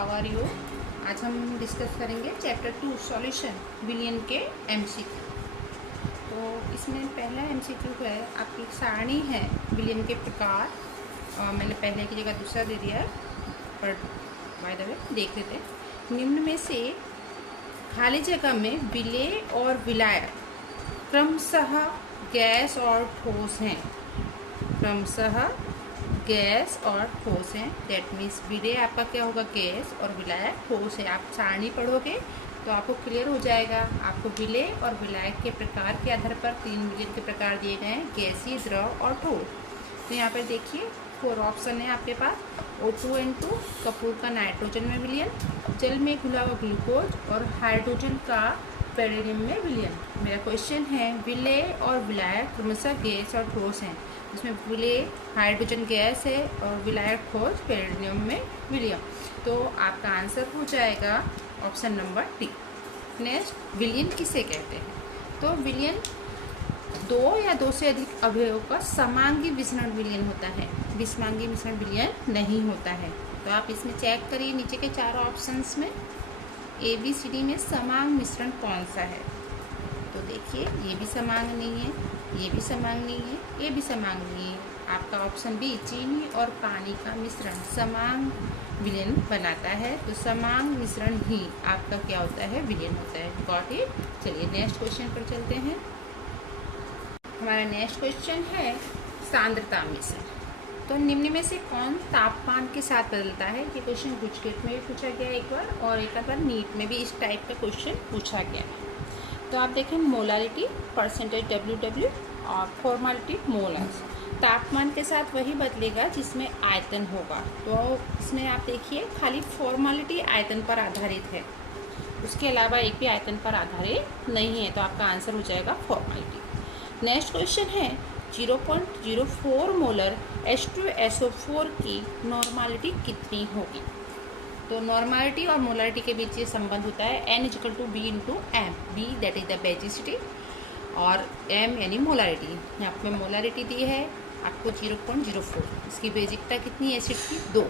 How are you. आज हम discuss करेंगे चैप्टर 2 सॉल्यूशन विलियन के एमसीक्यू। तो इसमें पहला एमसीक्यू है, आपकी सारणी है विलियन के प्रकार। मैंने पहले की जगह दूसरा दे दिया है, पर बाय द वे देख लेते हैं। निम्न में से खाली जगह में विलेय और विलायक क्रमशः गैस और ठोस हैं। क्रमशः गैस और ठोस हैं। दैट मीन्स विलेय आपका क्या होगा, गैस, और विलायक ठोस है। आप सारणी पढ़ोगे तो आपको क्लियर हो जाएगा। आपको विलेय और विलायक के प्रकार के आधार पर 3 विलियन के प्रकार दिए गए हैं, गैसीय, द्रव और ठोस। तो यहाँ पर देखिए 4 ऑप्शन है आपके पास। O2N2 कपूर का नाइट्रोजन में विलियन, जल में घुला हुआ ग्लूकोज और हाइड्रोजन का पेरिडियम में विलियन। मेरा क्वेश्चन है विलेय और विलायक क्रमशः गैस और ठोस हैं। इसमें विलेय हाइड्रोजन गैस है और विलायक ठोस पेरिडियम में विलियन। तो आपका आंसर हो जाएगा ऑप्शन नंबर डी। नेक्स्ट, विलियन किसे कहते हैं? तो विलियन 2 या 2 से अधिक अवयवों का समांगी मिश्रण विलियन होता है। विषमांगी मिश्रण विलियन नहीं होता है। तो आप इसमें चेक करिए नीचे के 4 ऑप्शंस में ABCD में समांग मिश्रण कौन सा है। तो देखिए ये भी समांग नहीं है, ये भी समांग नहीं है, ये भी समांग नहीं है। आपका ऑप्शन बी, चीनी और पानी का मिश्रण समांग विलियन बनाता है। तो समांग मिश्रण ही आपका क्या होता है, विलियन होता है। Got it. चलिए नेक्स्ट क्वेश्चन पर चलते हैं। हमारा नेक्स्ट क्वेश्चन है सांद्रता मिश्रण। तो निम्न में से कौन तापमान के साथ बदलता है? ये क्वेश्चन गुजकेट में भी पूछा गया एक बार, और एक बार नीट में भी इस टाइप का क्वेश्चन पूछा गया है। तो आप देखें मोलारिटी, परसेंटेज WW और फॉर्मालिटी मोलर्स। तापमान के साथ वही बदलेगा जिसमें आयतन होगा। तो इसमें आप देखिए खाली फॉर्मालिटी आयतन पर आधारित है, उसके अलावा एक भी आयतन पर आधारित नहीं है। तो आपका आंसर हो जाएगा फॉर्मालिटी। नेक्स्ट क्वेश्चन है 0.04 मोलर H2SO4 की नॉर्मालिटी कितनी होगी? तो नॉर्मालिटी और मोलारिटी के बीच ये संबंध होता है N=B/M। B that is the basicity और M यानी मोलारिटी। यहाँ पे मोलारिटी दी है आपको 0.04। इसकी बेसिकता कितनी है एसिड की? 2।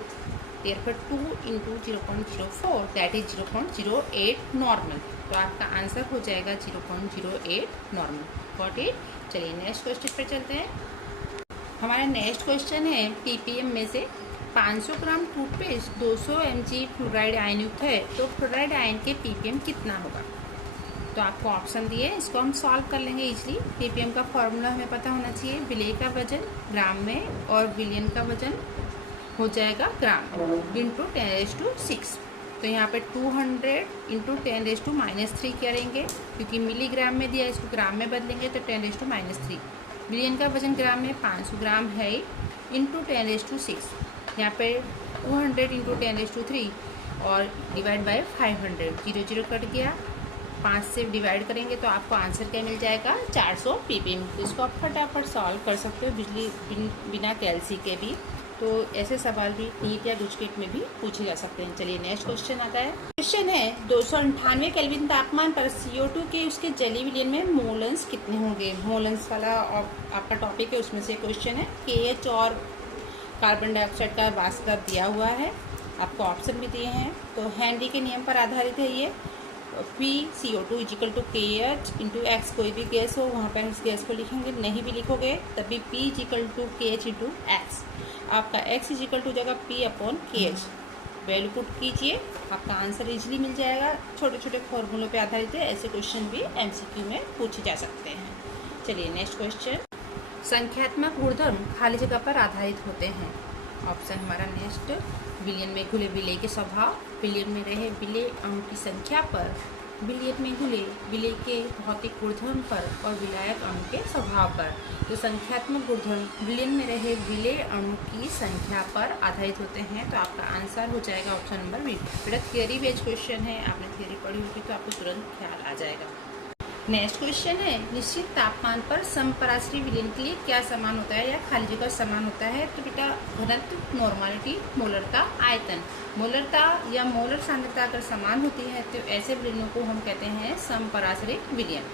Therefore 2 × 0.04 that is 0.08 normal. तो आपका आंसर हो जाएगा 0.08 नॉर्मल। Got it. चलिए नेक्स्ट क्वेश्चन पर चलते हैं। हमारा नेक्स्ट क्वेश्चन है ppm में से 500 ग्राम टूथपेस्ट 200 mg फ्लोराइड आयन युक्त है, तो फ्लोराइड आयन के ppm कितना होगा? तो आपको ऑप्शन दिए, इसको हम सॉल्व कर लेंगे इजली। ppm का फॉर्मूला हमें पता होना चाहिए। विलेय का वजन ग्राम में और विलियन का वजन हो जाएगा ग्राम × 10⁻⁶। तो यहाँ पे 200 × 10⁻³ करेंगे, क्योंकि मिलीग्राम में दिया, इसको ग्राम में बदलेंगे तो 10⁻³ विलियन का वजन ग्राम में 500 ग्राम है × 10⁻⁶। यहाँ पे 200 × 10⁻³ और डिवाइड बाय 500। 0 0 कट गया, 5 से डिवाइड करेंगे तो आपको आंसर क्या मिल जाएगा, 400 ppm। तो इसको आप फटाफट सॉल्व कर सकते हो बिना कैलसी के भी। तो ऐसे सवाल भी नीट या गुजकेट में भी पूछे जा सकते हैं। चलिए नेक्स्ट क्वेश्चन आता है। क्वेश्चन है 298 केल्विन तापमान पर CO2 के उसके जलीय विलयन में मोलन्स कितने होंगे? मोलन्स वाला आपका टॉपिक है, उसमें से क्वेश्चन है। KH और कार्बन डाइऑक्साइड का वास्तव दिया हुआ है, आपको ऑप्शन भी दिए हैं। तो हेनरी के नियम पर आधारित है ये। PCO2 = KH × X। कोई भी गैस हो वहाँ पर इस गैस को लिखेंगे, नहीं भी लिखोगे तभी P = KH × X। आपका X = जगह P/KH वैल्यू पुट कीजिए, आपका आंसर इजीली मिल जाएगा। छोटे छोटे फॉर्मूलों पे आधारित है, ऐसे क्वेश्चन भी MCQ में पूछे जा सकते हैं। चलिए नेक्स्ट क्वेश्चन। संख्यात्मक गुणधर्म खाली जगह पर आधारित होते हैं। ऑप्शन हमारा नेक्स्ट, विलियन में घुले विलेय के स्वभाव, विलियन में रहे विलेय अणु की संख्या पर, विलियन में घुले विलेय के भौतिक गुणधर्म पर और विलायक अणु के स्वभाव पर। तो संख्यात्मक गुणधर्म विलियन में रहे विलेय अणु की संख्या पर आधारित होते हैं। तो आपका आंसर हो जाएगा ऑप्शन नंबर बी। बेटा थियरी बेस्ड क्वेश्चन है, आपने थियरी पढ़ी होगी तो आपको तुरंत ख्याल आ जाएगा। नेक्स्ट क्वेश्चन है निश्चित तापमान पर समपराश्रयी विलयन के लिए क्या समान होता है या खाली जगह समान होता है? तो बेटा घनत्व, नॉर्मालिटी, मोलरता, आयतन। मोलरता या मोलर सांद्रता अगर समान होती है तो ऐसे विलयनों को हम कहते हैं समपराश्रयी विलयन।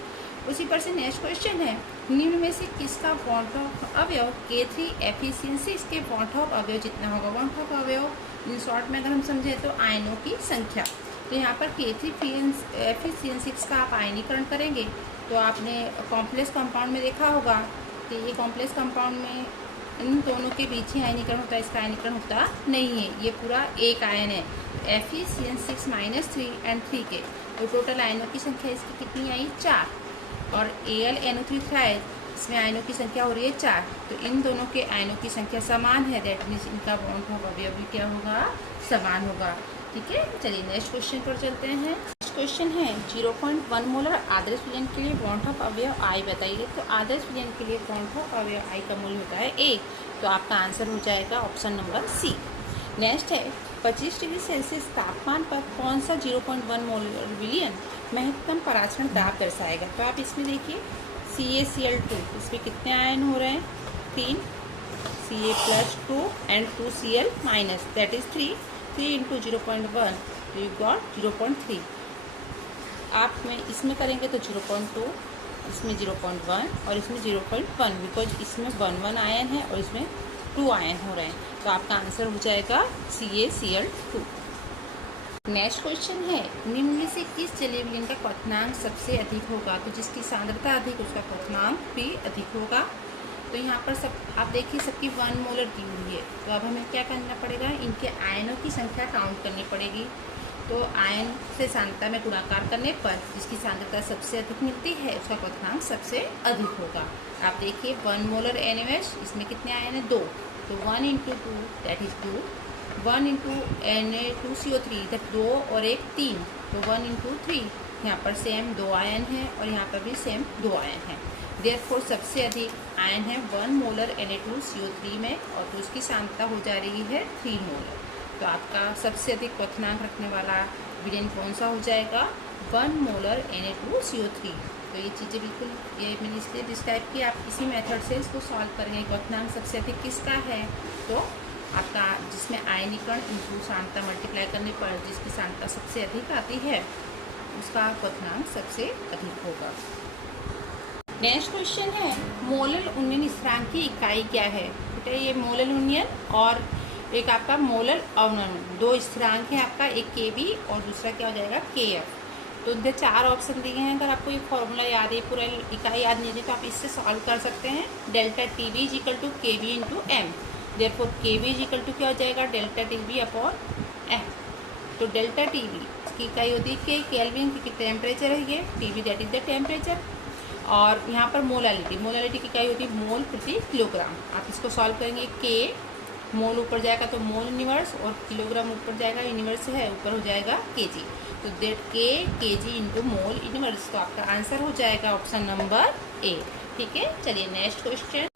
उसी पर से नेक्स्ट क्वेश्चन है निम्न में से किसका बॉन्ड ऑफ अवयव K3 एफिशिएंसी इसके बॉन्ड ऑफ अवयव जितना होगा? बॉन्ड ऑफ अवयव इन शॉर्ट में अगर हम समझें तो आयनों की संख्या। तो यहाँ पर Fe3CN6 का आप आयनीकरण करेंगे तो आपने कॉम्प्लेक्स कंपाउंड में देखा होगा कि ये कॉम्प्लेक्स कंपाउंड में इन दोनों के बीच ही आयनीकरण होता है, इसका आयनीकरण होता नहीं है, ये पूरा एक आयन है। Fe3CN6 -3 एंड 3 के तो टोटल आयनों की संख्या इसकी कितनी आई 4। और AlNO3 है, इसमें आयनों की संख्या हो रही है 4। तो इन दोनों के आयनों की संख्या समान है, दैट मीन्स इनका बॉन्ड ऑफ अवयव भी क्या होगा, समान होगा। ठीक है, चलिए नेक्स्ट क्वेश्चन पर चलते हैं। नेक्स्ट क्वेश्चन है 0.1 मोलर आदर्श विलयन के लिए बॉन्ड ऑफ अवयव I बताइए। तो आदर्श विलयन के लिए बॉन्ड ऑफ अवयव I का मूल्य होता है 1, तो आपका आंसर हो जाएगा ऑप्शन नंबर सी। नेक्स्ट है 25 डिग्री सेल्सियस तापमान पर कौन सा 0.1 मोलर विलयन महत्तम पराक्षण दाब दर्शाएगा। तो आप इसमें देखिए CaCl2, इसमें कितने आयन हो रहे हैं 3, Ca+2 and 2Cl- that is 3 into 0.1 you got 0.3। आप में इसमें करेंगे तो 0.2, इसमें 0.1 और इसमें 0.1, बिकॉज इसमें 1 आयन है और इसमें 2 आयन हो रहे हैं। तो आपका आंसर हो जाएगा CaCl2। नेक्स्ट क्वेश्चन है निम्न में से किस जलीय विलयन का क्वथनांक सबसे अधिक होगा। तो जिसकी सांद्रता अधिक उसका क्वथनांक भी अधिक होगा। तो यहाँ पर सब आप देखिए सबकी 1 मोलर दी हुई है, तो अब हमें क्या करना पड़ेगा, इनके आयनों की संख्या काउंट करनी पड़ेगी। तो आयन से सांद्रता में गुणाकार करने पर जिसकी सांद्रता सबसे अधिक मिलती है उसका क्वथनांक सबसे अधिक होगा। आप देखिए 1 मोलर NaOH, इसमें कितने आयन है 2, तो 1 × 2 दैट इज 2, 1 × Na2CO3 इधर 2 और 1 3, तो 1 × 3 यहाँ पर सेम 2 आयन है और यहाँ पर भी सेम 2 आयन है। देयरफॉर सबसे अधिक आयन है 1 मोलर Na2CO3 में और तो उसकी सांद्रता हो जा रही है 3 मोलर। तो आपका सबसे अधिक क्वथनांक रखने वाला विलयन कौन सा हो जाएगा, 1 मोलर Na2CO3। तो ये चीज़ें बिल्कुल ये मैंने इसलिए डिस्क्राइब की, आप इसी मेथड से इसको सॉल्व करेंगे। क्वथनांक सबसे अधिक किसका है, तो आपका जिसमें आयनीकरण इनटू सांद्रता मल्टीप्लाई करने पर जिसकी सांद्रता सबसे अधिक आती है उसका क्वथनांक सबसे अधिक होगा। नेक्स्ट क्वेश्चन है मोलर उन्नयन स्थिरांक की इकाई क्या है। बेटा ये मोलर उन्नयन और एक आपका मोलर अवनयन, 2 स्थिरांक है आपका, एक Kb और दूसरा क्या हो जाएगा Kf। तो इधर 4 ऑप्शन दिए हैं। अगर आपको ये फॉर्मूला याद है, पूरा इकाई याद नहीं है तो आप इससे सॉल्व कर सकते हैं। Delta TB = Kb × M, therefore Kb = क्या हो जाएगा, डेल्टा TB / M। तो डेल्टा TB की इकाई होती है K, केल्विन, क्योंकि टेम्परेचर है ये, TB that is the temperature. और यहाँ पर मोलालिटी की इकाई होती है मोल प्रति किलोग्राम। आप इसको सॉल्व करेंगे, K मोल ऊपर जाएगा तो मोल यूनिवर्स और किलोग्राम ऊपर जाएगा, यूनिवर्स है ऊपर हो जाएगा kg, तो दैट kg × मोल यूनिवर्स। तो आपका आंसर हो जाएगा ऑप्शन नंबर A। ठीक है, चलिए नेक्स्ट क्वेश्चन।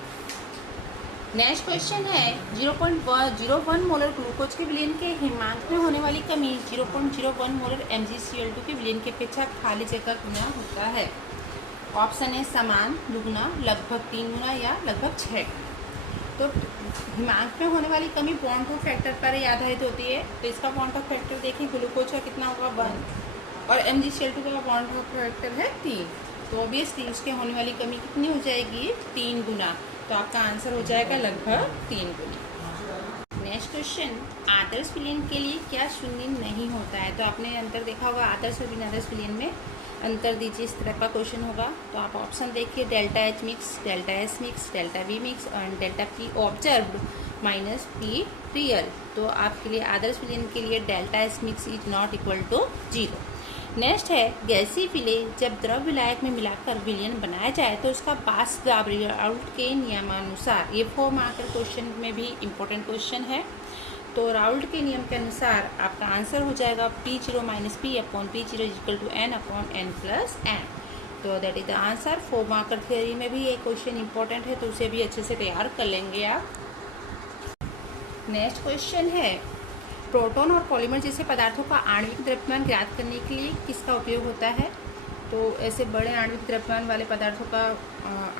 नेक्स्ट क्वेश्चन है 0.01 मोलर ग्लूकोज के विलयन के हिमांक में होने वाली कमी 0.01 मोलर MgCl2 के विलयन की अपेक्षा खाली जगह गुना होता है। ऑप्शन है समान, दुगुना, लगभग 3 गुना या लगभग 6। तो हिमांक में होने वाली कमी बॉन्ड ऑफ फैक्टर पर ही आधारित होती है। तो इसका बॉन्ड ऑफ फैक्टर देखिए, ग्लूकोज का कितना होगा 1 और MgCl2 का बॉन्ड ऑफ फैक्टर है 3, तो ऑब्वियसली उसके होने वाली कमी कितनी हो जाएगी 3 गुना। तो आपका आंसर हो जाएगा लगभग 3 गुना। नेक्स्ट क्वेश्चन, आदर्श विलयन के लिए क्या शून्य नहीं होता है। तो आपने अंतर देखा होगा आदर्श और बिना आदर्श विलयन में, अंतर दीजिए, इस तरह का क्वेश्चन होगा। तो आप ऑप्शन देखिए, delta H mix, delta S mix, delta V mix और delta P observed minus P real. तो आपके लिए आदर्श विलयन के लिए delta S mix is not equal to 0। Next है गैसीय विलय जब द्रव विलायक में मिलाकर विलयन बनाया जाए तो उसका वाष्प दाब राउल्ट के नियमानुसार, ये 4 मार्कर क्वेश्चन में भी इम्पोर्टेंट क्वेश्चन है। तो राउल्ट के नियम के अनुसार आपका आंसर हो जाएगा P0 - P / P0 = N/N+N। तो that is the answer. 4 marker theory में भी ये क्वेश्चन इंपॉर्टेंट है, तो उसे भी अच्छे से तैयार कर लेंगे आप। नेक्स्ट क्वेश्चन है प्रोटॉन और पॉलीमर जैसे पदार्थों का आणविक द्रव्यमान ज्ञात करने के लिए किसका उपयोग होता है। तो ऐसे बड़े आणविक द्रव्यमान वाले पदार्थों का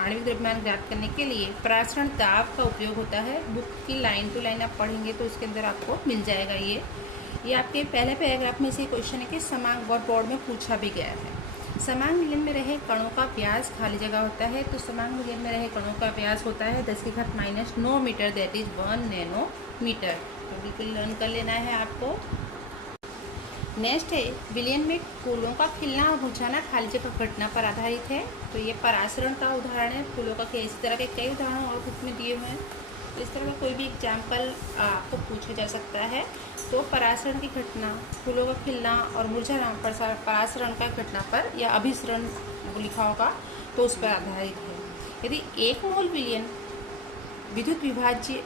आणविक द्रव्यमान ज्ञात करने के लिए पराक्षण दाब का उपयोग होता है। बुक की लाइन टू लाइन आप पढ़ेंगे तो उसके अंदर आपको मिल जाएगा। ये आपके पहले पैराग्राफ में से क्वेश्चन है कि समांग, और बोर्ड में पूछा भी गया है। समांग विलयन में रहे कणों का व्यास खाली जगह होता है। तो समांग विलयन में रहे कणों का व्यास होता है 10⁻⁹ मीटर, दैट इज 1 नैनोमीटर। तो बिल्कुल लर्न कर लेना है आपको। नेक्स्ट है विलियन में फूलों का खिलना और मुरझाना खाली जगह घटना पर आधारित है। तो ये परासरण का उदाहरण है। फूलों का इस तरह के कई उदाहरण और बुक में दिए हुए हैं। तो इस तरह का कोई भी एग्जाम्पल आपको पूछा जा सकता है। तो परासरण की घटना, फूलों का खिलना और मुरझाना परासरण का घटना पर या अभिसरण लिखा होगा तो उस पर आधारित है। यदि एक मोल विलियन विद्युत विभाज्य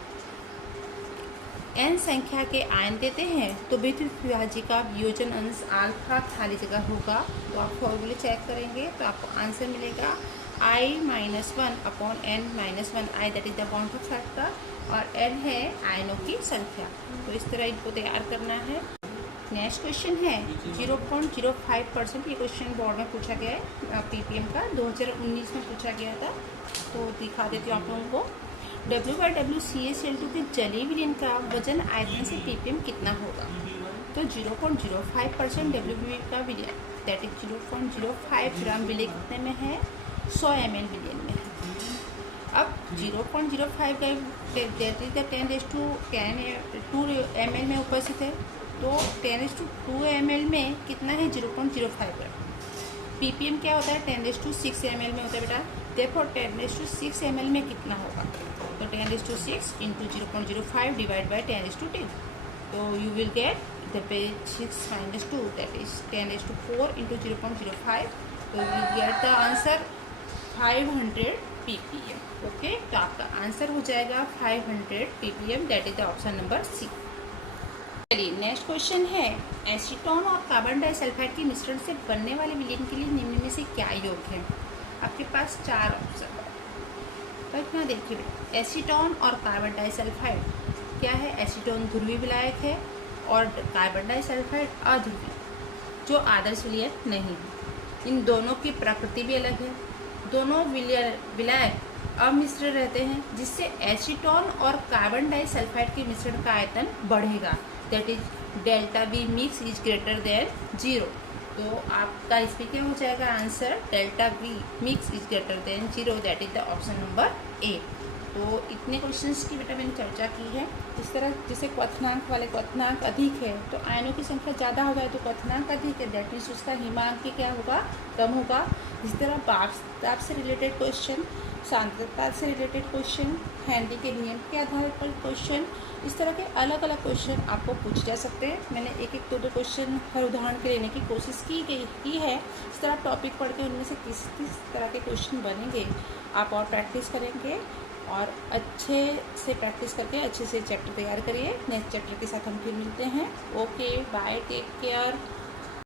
n संख्या के आयन देते हैं तो विद्युत विभाज्य का वियोजन अंश अल्फा खाली जगह होगा। तो आप फॉर्मूले चेक करेंगे तो आपको आंसर मिलेगा I-1/n-1 I that is the amount of factor और n है आयनों की संख्या। तो इस तरह इनको तैयार करना है। नेक्स्ट क्वेश्चन है 0.05%। ये क्वेश्चन बोर्ड में पूछा गया है पीपीएम का 2019 में पूछा गया था। तो दिखा देती हूँ आप लोगों को। W/W CaCl2 के जलीय विलयन का वजन आयतन से पीपीएम कितना होगा। तो 0.05% WB का विलयन दैट इज 0.05 ग्राम विलय कितने में है, 100 ml विलयन में है। अब 0.05 का दैट इज द 10⁻²2 ml में उपस्थित है। तो 10⁻² ml में कितना है, 0.05 ग्राम। पीपीएम क्या होता है, 10⁻6 ml में होता है बेटा। देखो 10⁻6 ml में कितना होगा, तो 10⁻6 इंटू 0.05 डिवाइड बाई 10⁻10। तो you will get the 6 - 2 that is 10⁻4 into 0.05। तो you get the answer 500 ppm। Okay, तो आपका आंसर हो जाएगा 500 ppm that is the option number C. चलिए नेक्स्ट क्वेश्चन है एसीटोन और कार्बन डाइसल्फाइड के मिश्रण से बनने वाले विलयन के लिए निम्न में से क्या योग है। आपके पास 4 ऑप्शन है। तो इतना देखिए, एसीटोन और कार्बन डाइसल्फाइड क्या है। एसीटोन ध्रुवीय विलायक है और कार्बन डाइसल्फाइड अध्रुवीय, जो आदर्श विलयन नहीं है। इन दोनों की प्रकृति भी अलग है। दोनों विलायक अमिश्र रहते हैं, जिससे एसीटोन और कार्बन डाइसल्फाइड के मिश्रण का आयतन बढ़ेगा। That is delta V mix is greater than 0। तो आपका इसमें क्या हो जाएगा answer, delta V mix is greater than 0 that is the option number A. तो इतने क्वेश्चंस की बेटा मैंने चर्चा की है। इस तरह जैसे क्वथनांक वाले क्वथनांक अधिक है तो आयनों की संख्या ज़्यादा होगा, तो क्वथनांक अधिक है दैट मीन्स उसका हिमांक क्या होगा, कम होगा। इस तरह ताप से रिलेटेड क्वेश्चन, सांद्रता से रिलेटेड क्वेश्चन, हेनरी के नियम के आधार पर क्वेश्चन, इस तरह के अलग अलग क्वेश्चन आपको पूछे जा सकते हैं। मैंने एक एक दो क्वेश्चन हर उदाहरण के लेने की कोशिश की है। इस तरह टॉपिक पढ़ के उनमें से किस तरह के क्वेश्चन बनेंगे आप और प्रैक्टिस करेंगे और अच्छे से प्रैक्टिस करके अच्छे से चैप्टर तैयार करिए। नेक्स्ट चैप्टर के साथ हम फिर मिलते हैं। Okay bye, take care.